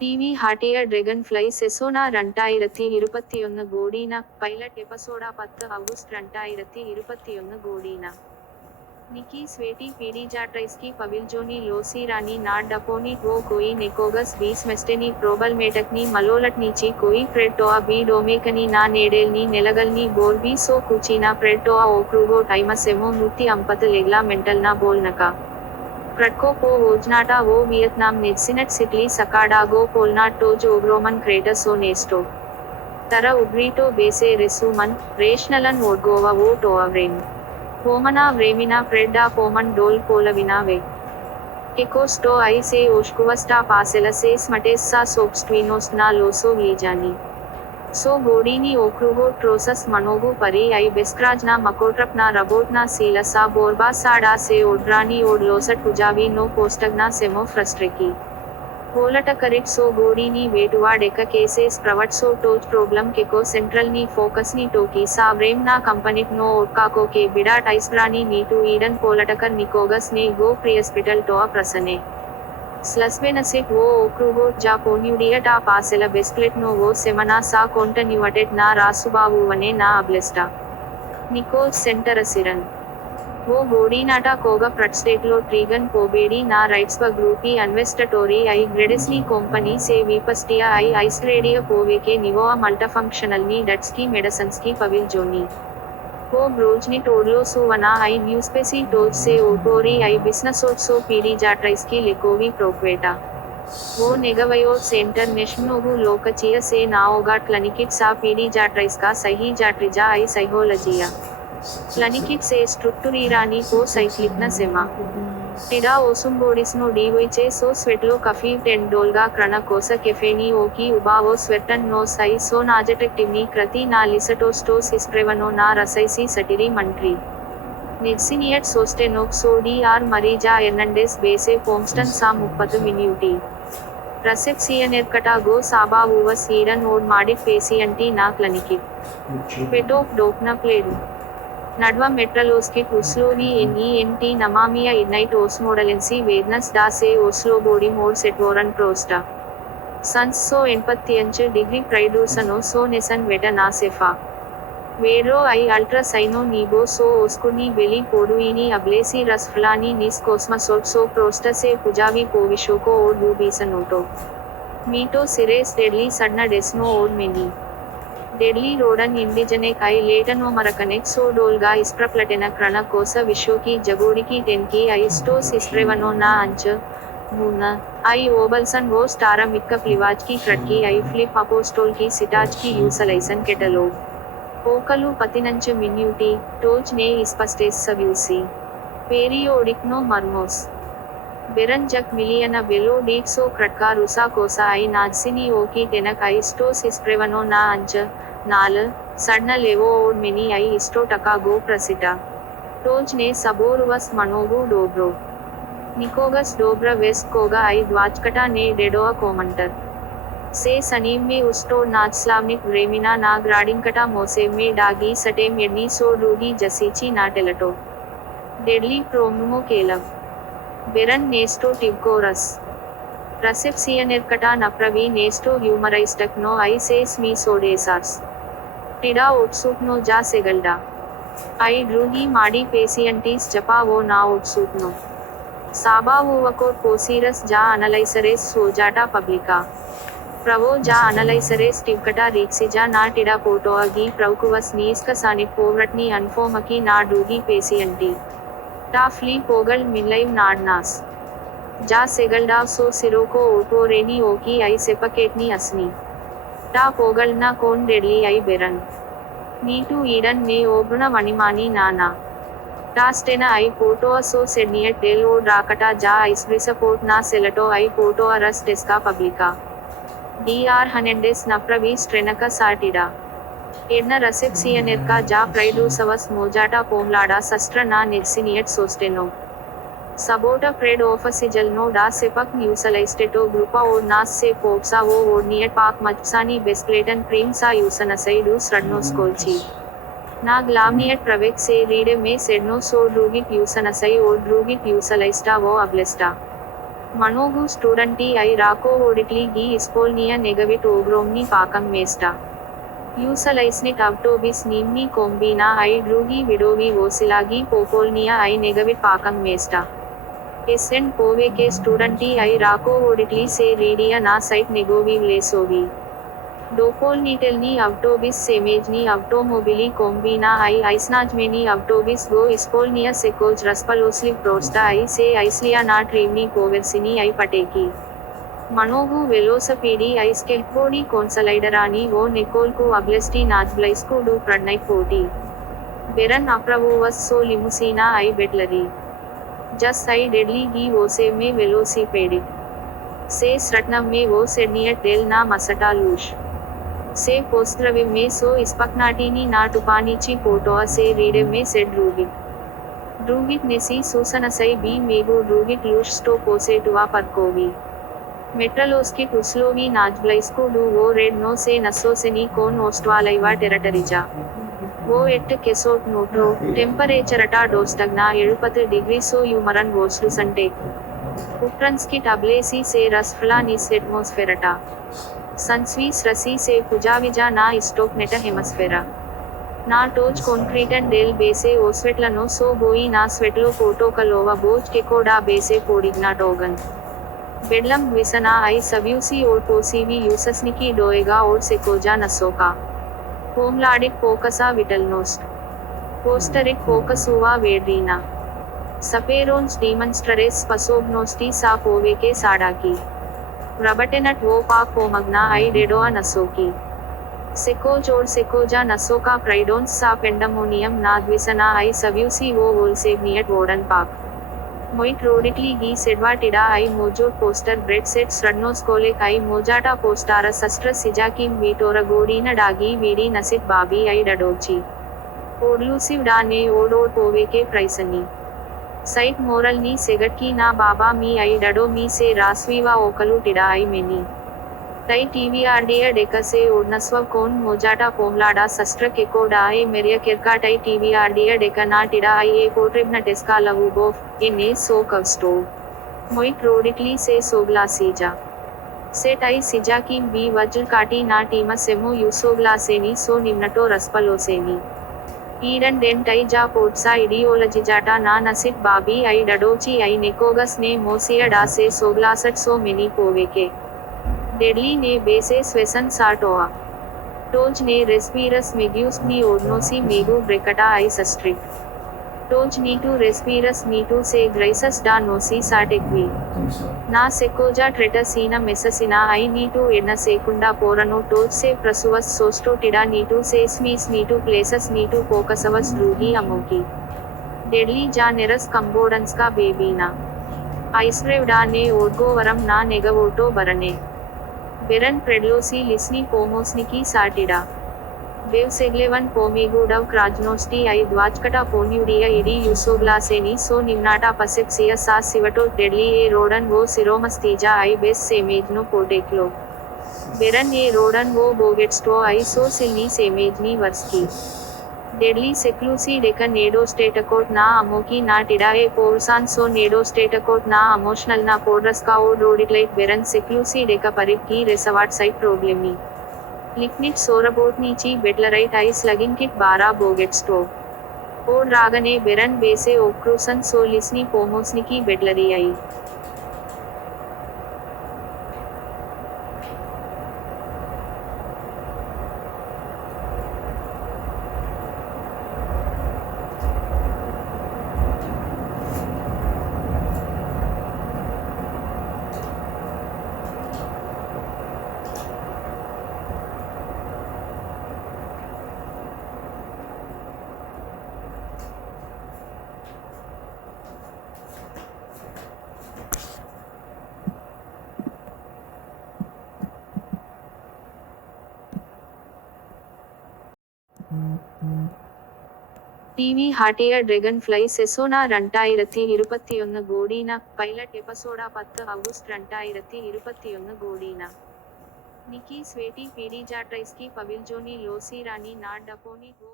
TV ஹாட்டிய ட்ரெகன்ஃப்ளை செசோனா 2021 கோடினா pilot எபிசோடா 10 August 2021 கோடினா निकी sweaty पीडीजाट्राइस की पविल्जोनी लोसीरानी नाड डपोनी वो कोई नेकोगस बीस मेस्टेनी प्रोबलमेटकनी मलोलटनीची कोई प्रेटोआ बी डोमेकनी ना नेडेलनी नेलगलनी बोर्बी सो कुचीना प्रेटोआ ओक्रूगो टाइमसेमो 150 लेगला मेंटलना बोलनका प्रटको पो ओजनाटा वो वियतनाम नेट्सिनेट सिटली सकाडागो पोलना टोज ओग्रोमन क्रेटसो नेस्टो ತರ ಉಬ್ರಿಟೋ ಬೇಸೆ ರೆಸುಮನ್ ರೇಷ್ನಲನ್ ಓಡ್ಗೋವ ಓ ಟೋಅವ್ರೇನ್ ಹೋಮನಾ ವ್ರೇಮಿನಾ ಪ್ರೆಡ್ಡಾ ಪೋಮನ್ ಡೋಲ್ ಪೋಲವಿನಾವೆ ಎಕೋಸ್ಟೋ ಐಸೆ ಓಷ್ಕುವಸ್ಟಾ ಪಾಸೆಲ ಸೇಸ್ ಮಟೆಸ್ಸಾ ಸೋಬ್ಸ್ಟ್ವಿನೋಸ್ ನಾ ಲೋಸೋ ಲೀಜಾನಿ सो गोडीनी ओक्रूगो ट्रोसस मनोगु परी आई बेस्क्राजना मकोट्रपना रबोटना सीलसा बोरबा साडा से ओड्रानी ओड लोसट पुजावी नो पोस्टगना सेमो फ्रस्ट्रेकी పోలట కరిట్ సో గోడీని వేటువా డెక్క కేసెస్ ప్రవట్ సో టోజ్ ప్రోబ్లం కెకో సెంట్రల్ ని ఫోకస్ ని టోకి సా బ్రేమ్ నా కంపనిట్ నో ఓట్కాకో కే బిడా టైస్గ్రాని నీటు ఈడన్ పోలటకర్ నికోగస్ నే గో ప్రియాస్పిటల్ టోआ ప్రసనే స్లస్బెనసిట్ ఓ ఓక్రూగో జా పోన్యుడియట్ ఆ పాసెల బెస్ప్లెట్ నో ఓ సెమనా సా కొంటన్యువటెడ్ నా రాసుబావువనే నా అబ్లెస్టా నికోల్ సెంటరసిరన్ वो गोडीनाटा कोगा प्रटस्टेटलो ट्रीगन पोबेडी ना राइट्स व ग्रूपी इन्वेस्टटोरी आई ग्रेडिसनी कंपनी से विपस्टिया आई आइसग्रेडिया पोवे के निवोआ मल्टाफंक्शनल नी डट्स की मेडिसिन्स की पविल जोनी वो ब्रोजनी टोडलो सुवना आई न्यूस्पेसी टोज से ओटोरी आई बिस्नसोट सो पीडी जाट्राइस की लिकोवी प्रोक्वेटा वो नेगवयो सेंटर नेशनोगु लोकचिया से नाओगा क्लिनिकिट सा पीडी जाट्राइस का सही जाट्रिजा आई साइकोलॉजिया क्लिनिकिट से स्ट्रुक्टुरीरानी को साइक्लिक न सेमा टिडा ओसुम्बोडिस्नो डीवोइचे सो स्वेटलो कफी टेंडोल्गा क्रन कोस केफेनी ओकी उबावो स्वेटन नो साई सो नाजेटेक्टिवनी कृति ना लिसटोस्टोस इस्प्रेवनो ना रसैसी सटिरी मंट्री नेक्सिनियट सोस्टेनोक सो डी आर मरीजा एर्नंडेस बेसे पोम्स्टन सा 30 मिन्यूटी रसेप्सियनेर्कटा गो साबा ऊवस ईडन ओड माडि पेसियंटी ना क्लिनिकिट पेटोक डोप्न प्लेडु नडवा मेट्रलोस्किट उस्लोवी एनईएनटी नमामिया इग्नाइट ओस्मोडलेंसी वेदनस डा से ओस्लो बोडी मोड सेटोरन प्रोस्टा सन्स सो 85 डिग्री प्रैडूसनो सो नेसन वेटना सेफा वेरो आई अल्ट्रासैनो नीबो सो ओस्कुनी बेली पोडुइनी अब्लेसी रस फ्लानी निस कोस्मसोट सो प्रोस्टा से पुजावी पोविशोको ओड बूबीसनोटो मीटो सिरेस डेडली सडना डेस्नो ओड मेनी डेडली रोडन इंडिजनेक आई लेटनो मरकनेक सो डोल्गा इस्प्रप्लटेन क्रन कोस विशोकी जगोडिकी टेनकी आई स्टोस इस्प्रेवनो ना अंच मून आई ओबल्सन वो स्टार मिक्क प्लिवाज की क्रटकी आई फ्लिप अपोस्टोल की सिटाज की यूसलैसन केटलो ओकलु 15 मिन्यूटी टोज ने इस्पस्टेस सव्यूसी पेरियोडिक नो मर्मोस बेरंजक मिलियन बेलो डीक सो क्रटका रुसा कोसा आई नाजसिनी ओकी टेनक आई स्टोस इस्प्रेवनो ना अंच नाल सडन लेवो ओड मिनी आई इस्टो टका गो प्रसिटा टोज ने सबोरुवस मनोगु डोब्रो निकोगस डोब्र वेस्ट कोगा आई द्वाचकटा ने डेडोआ कोमंटर से सनीम में उस्टो नाचस्लावनिक रेमिना ना ग्राडिंकटा मोसेव में डागी सटेम एड्नी सो डूगी जसीची ना टेलटो डेडली प्रोमुमो केलव बेरन नेस्टो टिवकोरस रसेप्सियनेर्कटा नप्रवी नेस्टो ह्यूमराइस्टक नो आई सेस मी सोडेसार्स टिडा ओट्सूटनो जा सेगल्डा आई ड्रूगी माडी पेसियंटीस जपा वो ना ओट्सूटनो साबावुवको पोसीरस जा अनलाइसरेस सोजाटा पब्लिका प्रवो जा अनलाइसरेस टिवकटा रीक्सिजा ना टिडा पोटोअगी प्रवकुवस नीस्क सानिक पोव्रटनी अनफोमकी ना ड्रूगी पेसियंटी टाफ्ली पोगल मिल्लैव नाडनास जा सेगल्डा सो सिरोको ओटोरेनी ओकी आई सेपकेटनी असनी टा पोगलना कोन डेडली आई बेरन नीटू ईडन ने ओब्रुन वणिमानी नाना टास्टेन आई पोटोआ सो सेडनियट डेल ओ ड्राकटा जा आइस्ब्रिसपोर्ट ना सेलटो आई पोटोआ रस टेस्का पब्लिका डी आर हनेंडेस नप्रवी स्ट्रेनक साटिडा एड्न रसेप्सियनेर्का जा प्रैडूसवस मोजाटा पोम्लाडा सस्ट्र ना नेक्सिनियट सोस्टेनो सबोट प्रेड ऑफसिजल नो डा सेपक न्यूसलाइस्टेटो ग्रुपा ओड नास से पोप्सा वो ओडनियट पाक मच्सानी बेस्प्लेटन क्रीम सा यूसनसैडू स्रडनोस्कोल्ची ना ग्लावनियट प्रवेक से रीडे में सेडनो सो ड्रूगिट यूसनसै ओड ड्रूगिट यूसलाइस्टा वो अब्लेस्टा మనోగు స్టూడెంటీ ఐ రాకో ఓడిట్లీ గీ ఇస్పోల్నియా నెగవిట్ ఓగ్రోమ్ని పాకం మేస్టా యూసలైస్నిట్ అవ్టోబిస్ నీమ్ని కోంబీనా ఐ డ్రూగి విడోవి ఓసిలాగి పోపోల్నియా ఐ నెగవిట్ పాకం మేస్టా ఎస్ఎన్ పోవేకే స్టూడెంటీ ఐ రాకో ఓడిట్లీ సే రీడియా నా సైట్ నెగోవి లేసోవి डोपोलनीटेलनी अवटोबिस सेमेजनी अवटोमोबिली कोम्बिना आई आइसनाजमेनी अवटोबिस गो इस्पोलनिया सेकोज रस्पलोस्ली प्रोस्टा आई से आइसलिया ना ट्रीवनी कोवेर्सिनी आई पटेकी మనోగు వెలోసపీడి ఐ స్కేట్బోర్డి కోన్సలైడరాని ఓ నెకోల్కు అబ్లెస్టీ నాజ్బ్లైస్కుడు ప్రడ్నై పోటీ బెరన్ అప్రవోవస్ సో లిముసీనా ఐ బెట్లరీ జస్ ఐ డెడ్లీ గీ ఓసేవ్ మే వెలోసిపేడి से स्रटनम में वो सेडनियट डेल ना मसटा लूश से पोस्त्रविव में सो इस्पकनाटीनी ना टुपानीची पोटोआ से रीडेव में said ड्रूगिट Nesi सूसनसई B Megu ड्रूगिट लूश store पोसेटुआ परकोवी मेट्रलोस्किट उस्लोवी नाज्ब्लैस्कु do वो रेड नो से नसोसेनी कोन ओस्ट्वालैवा टेरटरिजा वो एट्ट केसोट नोट्रो टेंपरेचरटा डोस्टग्ना 70 डिग्री सो यूमरन वोस्लु संटे उप्रांस्किट अब्लेसी से रसफ्लानिस एटमॉस्फेरटा सनस्वीस रसी से पुजाविजा ना इस्टोक नेट हेमस्फेरा ना टोज कॉन्क्रीटन डेल बेसे ओस्वेट्लनो सो बोई ना स्वेटलो पोटोकलोवा बोज केकोडा बेसे पोडिग्ना डोगन बेडलम विसना आई सब्यूसी ओड पोसीवी यूसस्निकी डोएगा ओड सेकोजा नसोका होमलाडिक पोकसा विटलनोस्ट पोस्टरिक पोकसुवा वेड्रीना सपेरोन्स डीमंस्ट्रेस स्पसोग्नोस्टी सा पोवेके साडाकी रबटेनट वो पाक पोमग्ना आई डेडोआ नसोकी सेकोजोड सेकोजा नसोका प्राइडोन्स सा पेंडमोनियम नाद्विसना आई सब्यूसी वो वोल्सेग्नियट वोडन पाक मोइट रोडिटली गी सेडवाटिडा आई मोजोड पोस्टर ब्रेड सेट स्रडनोस्कोलेक आई मोजाटा पोस्टार सस्ट्र सिजाकिम वीटोर गोडीन डागी वीडी नसिट बाबी आई डडोची ओडलूसिव डाने ओडोड पोवेके प्राइसनी सैट मोरल नी सेगटकी ना बाबा मी आई डडो मी से रास्वीवा ओकलू टिडा आई मेनी तई टीवीआरडीए डेका से ओडनस्व कोन मोजाटा पोमलाडा सस्ट्र केकोडा आई मेरिया किरका टई टीवीआरडीए डेका ना टिडा आई ए पोट्रिबन टेस्का लवुगोफ ए ने सो कवस्टो मोइट रोडिटली से सोगला सीजा सेट आई सिजा की बी वज्ल काटी ना टीम सेमो यूसोगला सेनी सो निम्नटो रस्पलोसेनी ईडन डेन टई जा पोट्सा इडियोलजिजाटा ना नसिट बाबी आई डडोची आई नेकोगस ने मोसियडा से सोगलासट सो मेनी पोवेके डेडली ने बेसे स्वेसन साटोआ टोज ने रेस्पीरस मेग्यूस नी ओडनोसी मेगु ब्रेकटा आई सस्ट्रिक टोज नीटू रेस्पीरस नीटू से ग्राइसस डा नोसी साटेक्वी ना सेकोजा ट्रेटसीना मेससिना आई नीटू एडन सेकुंडा पोरनो टोज से प्रसुवस सोस्टो टिडा नीटू से स्मीस नीटू प्लेसस नीटू पोकसवस ड्रूगी अमोकी डेडली जा नेरस कंबोडन्स का बेबीना आइस्रेवडा ने ओडगोवरम ना नेगवोटो बरने बेरन प्रेडलोसी लिस्नी पोमोस्निकी साटिडा बेवसेग्लेवन पोमेगुडव क्राजनोस्टी आई द्वाचकटा पोन्यूडिया इडी यूसोग्लासेनी सो निम्नाटा पसेप्सिया सा सिवटो डेडली ए रोडन वो सिरोमस्तीजा आई बेस सेमेजनो पोटेक्लो बेरन ए रोडन वो बोगेट्स्टो आई सो सिल्नी सेमेजनी वर्स्की डेडली सेक्लूसी डेका नेडो स्टेटकोट ना अमोकी ना टिडा ए पोवसान सो नेडो स्टेटकोट ना अमोशनल ना पोड्रस्का ओ डोडिक्लाइट बेरन सेक्लूसी डेका परिप की रेसवाट साइट प्रॉब्लेमी लिक्निट सोरबोट नीची बेटलराइट आइस लगिन किट बारा बोगेट्स्टो ओड रागने बेरन बेसे ओक्रूसन सो लिस्नी पोमोस्निकी बेटलरी आई ಟಿವಿ ಹಾಟೆಯ ಡ್ರ್ಯಾಗನ್ ಫ್ಲೈ ಸೆಸೋನಾ 2021 ಗೋಡಿನ ಪೈಲಟ್ ಎಪಿಸೋಡ 10 ಆಗಸ್ಟ್ 2021 ಗೋಡಿನ ನಿಕಿ ಸ್ವೇಟಿ ಪೀಡಿಜಾಟ್ರೈಸ್ಕಿ ಪವಿಲ್ಜೋನಿ ಲೋಸಿ ರಾಣಿ ನಾಡ್ ಡಪೋನಿ ಗೋ